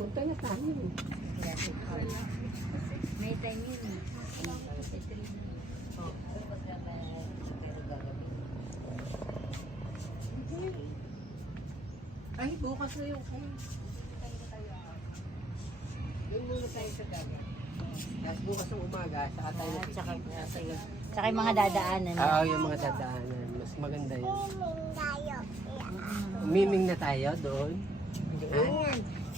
Punta na tayo. May time yun. Ay, bukas na yung kayo. Doon muna tayo sa dagat. Tapos bukas ng umaga, saka tayo Tsaka yung mga dadaanan. Oo, yung mga dadaanan. Mas maganda yun. Miming na tayo doon. Ha?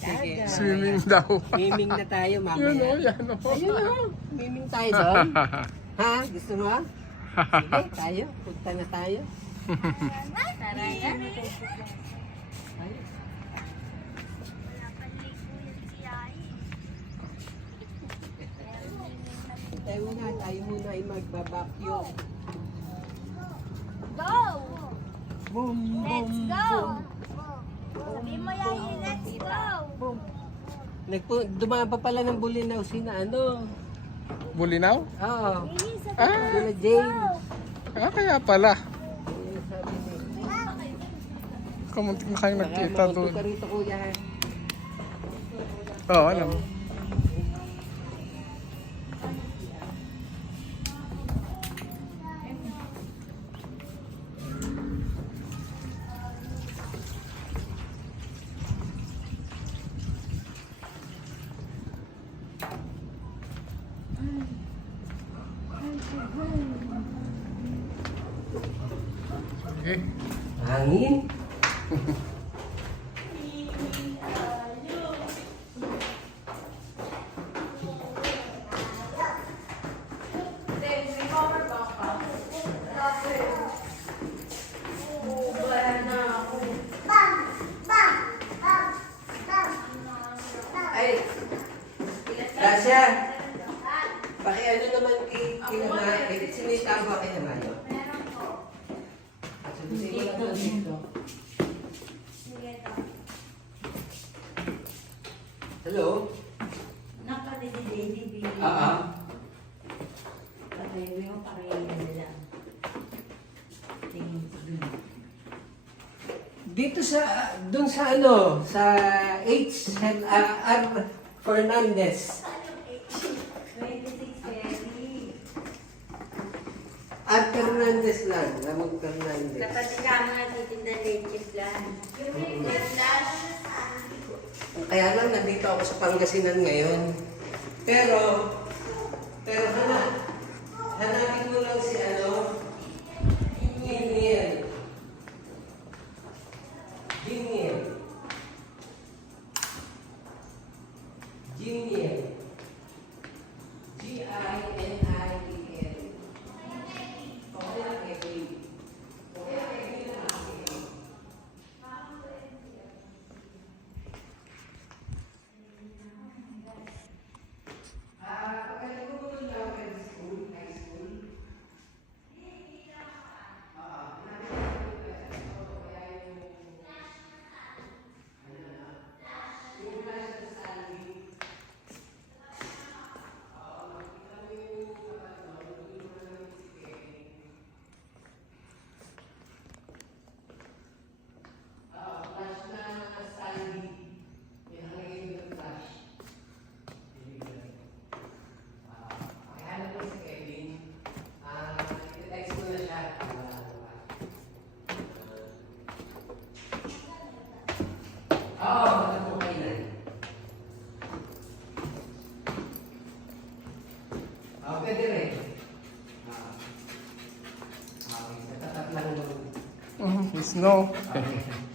Sige. Swimming daw. Miming na tayo mamaya. Yun o, yan o. Ayun o. Miming tayo doon. Ha? Gusto mo? Sige, tayo. Punta na tayo. Tara yan. Tayo. Tayo muna ay magbabakyong. Go! Boom, boom, Let's go! boom. Sabi mo Yayi, let's go! Boom. Dumaan pa pala ng Bulinaw sina ano. Bulinaw? Oo. Ah, Sila James. kaya pala. Ayun, sabi niya. Kamuntik na kayo nagkita Baka doon. mapunta rito kuya. Oo, alam. Okay. Hangin. Ay, Rasha, pakiano naman kay sinita ba kay naman yun? Hello? Nakadidi-baby. Patay mo yung pareho nila. Dito sa, dun sa ano, sa R. Fernandez. 26 February. R. Fernandez lang, Ramon Fernandez. Kapatid ka mga titinda leche plan. Kaya lang, nandito ako sa Pangasinan ngayon. Pero hanapin mo lang si ano, Diniel. Diniel. Diniel. G-I-N-I-E-L. Okay lang, Kevin. Okay lang, Kevin lang. Pwede rin. Okay, sa tatat lang naman. Snow. Okay.